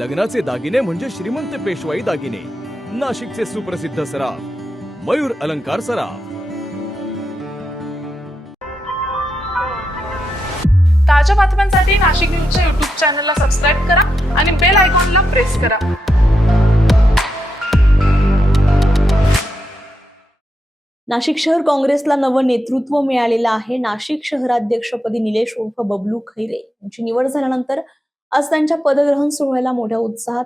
लग्नाचे दागिने म्हणजे श्रीमंत पेशवाई दागिने. नाशिकचे सुप्रसिद्ध सराफ मयूर अलंकार सराफ. ताज्या बातम्यांसाठी नाशिक न्यूजच्या YouTube चॅनलला सबस्क्राईब करा आणि बेल आयकॉनला प्रेस करा. नाशिक शहर काँग्रेसला नवं नेतृत्व मिळालेलं आहे. नाशिक शहराध्यक्षपदी निलेश उर्फ बबलू खैरे यांची निवड झाल्यानंतर आज त्यांच्या पदग्रहण सोहळ्याला मोठ्या उत्साहात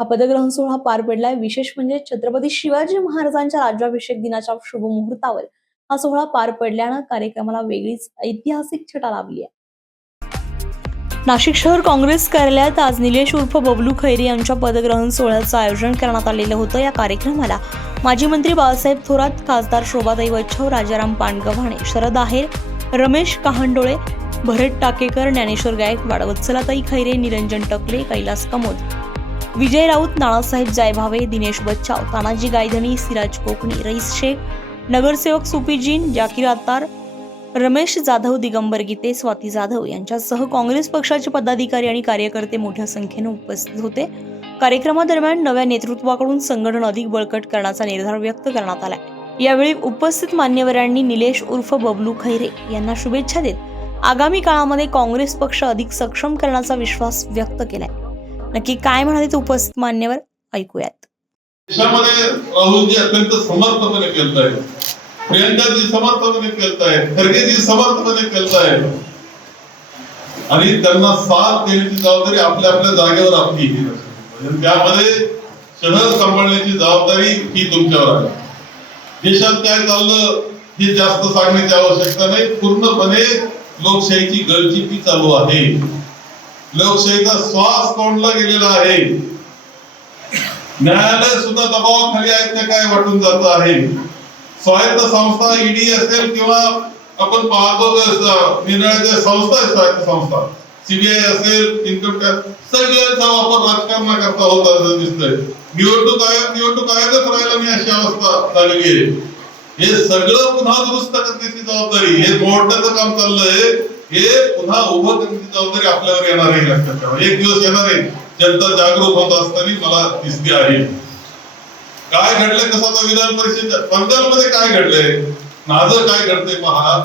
हा पदग्रहण सोहळा पार पडलाय. विशेष म्हणजे छत्रपती शिवाजी महाराजांच्या राज्याभिषेक दिनाच्या शुभ मुहूर्तावर हा सोहळा पार पडल्यानं कार्यक्रमाला वेगळीच ऐतिहासिक छटा लाभली आहे. नाशिक शहर काँग्रेस कार्यालयात आज निलेश उर्फ बबलू खैरे यांच्या पदग्रहण सोहळ्याचं आयोजन करण्यात आलेलं होतं. या कार्यक्रमाला माजी मंत्री बाळासाहेब थोरात, खासदार शोभाताई वच्छव, राजाराम पांडगव्हाणे, शरद आहेर, रमेश कहांडोळे, भरत टाकेकर, ज्ञानेश्वर गायकवाड, वत्सलाताई खैरे, निरंजन टकले, कैलास कमोद, विजय राऊत, नानासाहेब जायभावे, दिनेश बच्चाव, तानाजी गायधनी, सिराज कोकणी, रईस शेख, नगरसेवक सुपीजीन, जाकीर अत्तार, रमेश जाधव, दिगंबर गीते, स्वाती जाधव यांच्यासह काँग्रेस पक्षाचे पदाधिकारी आणि कार्यकर्ते मोठ्या संख्येने उपस्थित होते. कार्यक्रमादरम्यान नव्या नेतृत्वाकडून संघटन अधिक बळकट करण्याचा निर्धार व्यक्त करण्यात आला. यावेळी उपस्थित मान्यवरांनी निलेश उर्फ बबलू खैरे यांना शुभेच्छा देत आगामी काळामध्ये काँग्रेस पक्ष अधिक सक्षम करण्याचा विश्वास व्यक्त केलाय. नक्की काय म्हणाले उपस्थित मान्यवर ऐकूयात. देशामध्ये राहुलजी अत्यंत समर्थपणे केलताय, प्रियंकाजी समर्थपणे केलताय, खरगेजी समर्थपणे केलताय आणि त्यांना साथ देण्याची जबाबदारी आपल्या आपल्या जागेवर आपली. त्यामध्ये शहर सांभाळण्याची जबाबदारी ही तुमच्यावर आहे. देशात काय चाललं हे जास्त सांगण्याची आवश्यकता नाही. पूर्णपणे लोकशाहीची गळचिपी चालू आहे. लोकशाहीचा श्वास कोंडला गेलेला आहे. न्यायालय सुद्धा दबावाखाली आहेत ते काय वाटून जात आहे. स्वायत्त संस्था ईडी असेल किंवा आपण पाहतो निर्णयाच्या संस्था आहेत, स्वायत्त संस्था सीबीआय असेल, इन्कम टॅक्स, सगळ्यांचा वापर राजकारणाकरता होत असं दिसतंय. निवडणूक आयोगच राहायला नाही अशी अवस्था झालेली आहे. हे सगळं पुन्हा दुरुस्त करण्याची जबाबदारी, हे मोडण्याचं काम चाललंय, हे पुन्हा उभं करण्याची जबाबदारी आपल्यावर येणार आहे. लक्षात ठेवा, एक दिवस येणार आहे. जनता जागृत होत असताना मला दिसते आहे. काय घडलंय कसं आता विधान परिषद बंगालमध्ये काय घडलंय, माझं काय घडतंय पहा.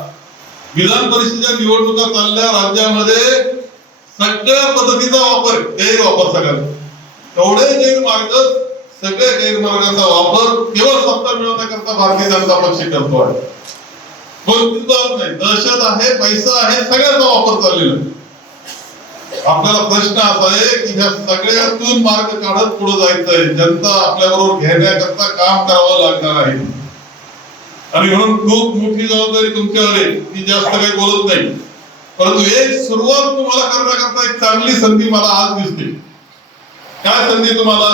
विधान परिषदेच्या निवडणुका चालल्या राज्यामध्ये सगळ्या पद्धतीचा वापर, गैरवापर सगळ्यात एवढे गैरमार्ग, सगळ्या गैरमार्गाचा वापर केवळ सत्ता मिळवण्याकरता भारतीय जनता पक्ष करतो आहे. कोणतीच बाब नाही, दहशत आहे, पैसा आहे, सगळ्याचा वापर चाललेला आहे. आपल्याला प्रश्न असा आहे की ह्या सगळ्यातून मार्ग काढत पुढे जायचंय. जनता आपल्याबरोबर घेण्याकरता काम करावं लागणार आहे आणि म्हणून खूप मोठी जबाबदारी तुमच्यावर आहे. ती जास्त काही बोलत नाही, परंतु एक सुरुवात तुम्हाला करण्याकरता एक चांगली संधी मला आज दिसते. काय संधी तुम्हाला?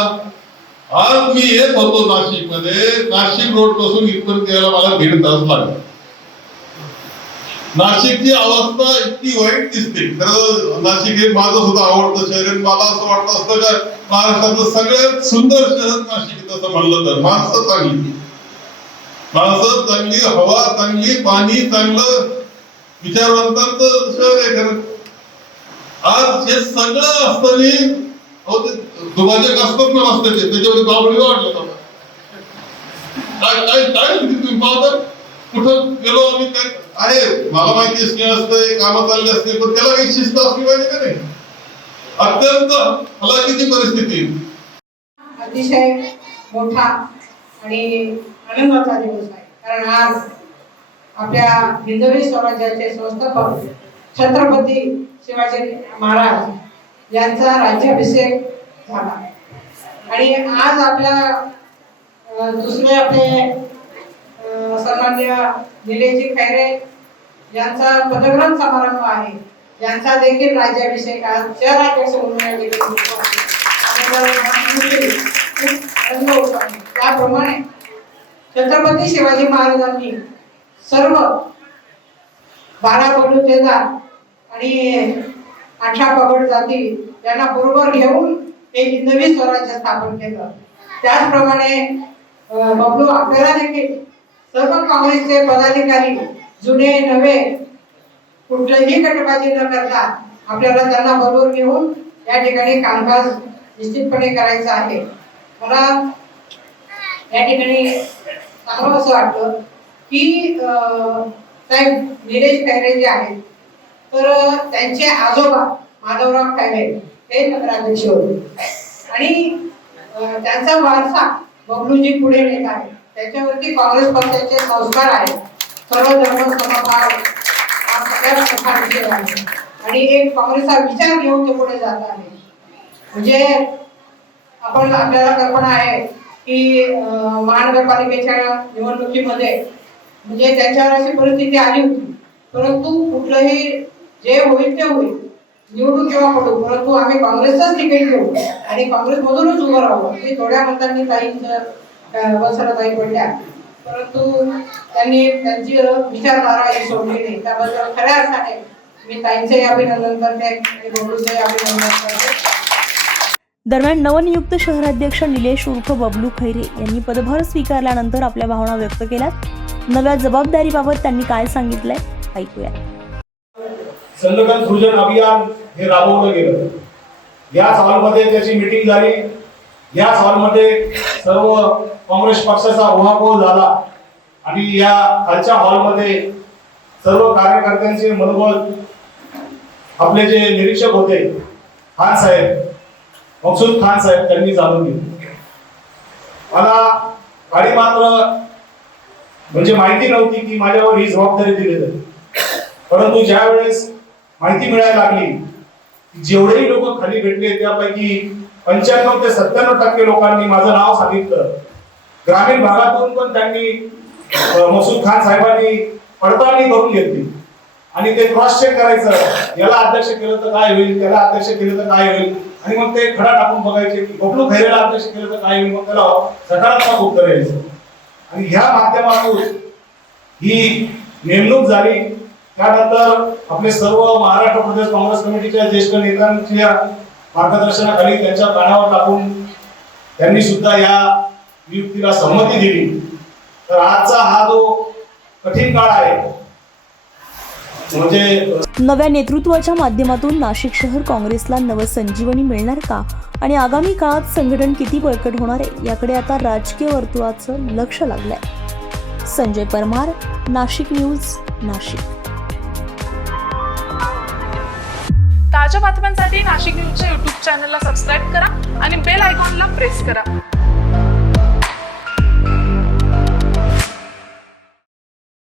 आज मी येत होतो नाशिक मध्ये, नाशिक रोड पासून इथपर्यंत यायला मला 1.5 तास लागला. नाशिकची अवस्था इतकी वाईट दिसते. खरं नाशिक हे माझं सुद्धा आवडतं शहर आहे. मला असं वाटत असतं का महाराष्ट्रातलं सगळ्यात सुंदर शहर नाशिक तसं म्हणलं तर. माणसं चांगली, हवा चांगली, पाणी चांगलं, विचारवंतांचं शहर आहे. खरं आज हे सगळं असताना दुभाजक असतात ना रस्त्याचे, त्याच्यावर बाबडी वाटलं काय तुम्ही पाहता. कुठं गेलो आम्ही काय आहे, मला माहिती स्नेह असतंय, कामं चालले असते, पण त्याला काही शिस्त असली पाहिजे का नाही. अत्यंत हलाखीची परिस्थिती. अतिशय मोठा आणि आनंदाचा दिवस आहे, कारण आज आपल्या हिंदवी स्वराज्याचे संस्थापक छत्रपती शिवाजी महाराज यांचा राज्याभिषेक झाला आणि आज आपल्या दुसरे आपले सन्माननीय निलेशजी खैरे यांचा पदग्रहण समारंभ आहे. यांचा देखील राज्याभिषेक आज शहराध्यक्ष म्हणून त्याप्रमाणे छत्रपती शिवाजी महाराजांनी सर्व 12 बलुतेदार आणि 18 पगड जाती यांना बरोबर घेऊन हे हिंदवी स्वराज्य स्थापन केलं. त्याचप्रमाणे बबलू आपल्याला देखील सर्व काँग्रेसचे पदाधिकारी जुने नवे कुठलीही गटबाजी न करता आपल्याला त्यांना बरोबर घेऊन या ठिकाणी कामकाज निश्चितपणे करायचं आहे. मला या ठिकाणी चांगलं असं वाटतं की साहेब निलेश खैरे जे आहेत तर त्यांचे आजोबा माधवराव खैरे हे नगराध्यक्ष होते आणि त्यांचा वारसा बबलूजी पुढे नेत आहे. त्याच्यावरती काँग्रेस पक्षाचे संस्कार आहेत. सर्व धर्म समभाव हा सगळ्यात मोठा विषय आहे आणि एक काँग्रेसचा विचार घेऊन ते पुढे जात आहे. म्हणजे आपल्याला कल्पना आहे की महानगरपालिकेच्या निवडणुकीमध्ये म्हणजे त्यांच्यावर अशी परिस्थिती आली होती, परंतु कुठलंही जे होईल ते होईल, निवडून किंवा पडू, परंतु आम्ही काँग्रेसचाच तिकीट घेऊ आणि काँग्रेसमधूनच उभं राहू. ते थोड्या मतांनी ताईंचं वत्सलाताई पडल्या, परंतु त्यांनी त्यांची विचारधारा ही सोडली नाही. त्याबद्दल खऱ्या अर्थाने मी ताईंचंही अभिनंदन करते आणि बबलूचंही अभिनंदन करते. दरम्यान नवनियुक्त शहराध्यक्ष निलेश उर्फ बबलू खैरे यांनी पदभार स्वीकारल्यानंतर आपल्या भावना व्यक्त केल्यात. नव्या जबाबदारीबाबत त्यांनी काय सांगितलंय ऐकूया. संघटन सृजन अभियान हे राबवलं गेलं. याच हॉलमध्ये त्याची मीटिंग झाली. याच हॉलमध्ये सर्व काँग्रेस पक्षाचा उहापोह झाला आणि या खालच्या हॉलमध्ये सर्व कार्यकर्त्यांचे मनोबल आपले जे निरीक्षक होते खान साहेब, मकसूद खान साहेब, त्यांनी जाणून दिले. मला गाडी मात्र म्हणजे माहिती नव्हती की माझ्यावर ही जबाबदारी दिली जाते, परंतु ज्या वेळेस माहिती मिळायला लागली जेवढेही लोक खाली भेटले त्यापैकी 95 ते 97% लोकांनी माझं नाव सांगितलं. ग्रामीण भागातून पण त्यांनी मकसूद खान साहेबांनी पडताळणी करून घेतली आणि ते क्रॉस चेक करायचं, याला अध्यक्ष केलं तर काय होईल, त्याला अध्यक्ष केलं तर काय होईल आणि मग ते खडा टाकून बघायचे की बबलू खैरेला अध्यक्ष केलं तर काय होईल, मग त्याला सकारात्मक उत्तर यायचं. आणि ह्या माध्यमातून ही नेमणूक झाली. त्यानंतर आपले सर्व महाराष्ट्र प्रदेश काँग्रेस कमिटीच्या ज्येष्ठ नेत्यांच्या मार्गदर्शनाखाली त्यांच्या कानावर टाकून त्यांनी सुद्धा या नियुक्तीला संमती दिली. तर आजचा हा जो कठीण काळ आहे म्हणजे नव्या नेतृत्वाच्या माध्यमातून नाशिक शहर काँग्रेसला नवसंजीवनी मिळणार का आणि आगामी काळात संघटन किती बळकट होणार आहे याकडे आता राजकीय वर्तुळाचं लक्ष लागलंय. संजय परमार, नाशिक न्यूज, नाशिक. ताज्या बातम्यांसाठी नाशिक न्यूजच्या YouTube चॅनलला सबस्क्राईब करा आणि बेल आयकॉनला प्रेस करा.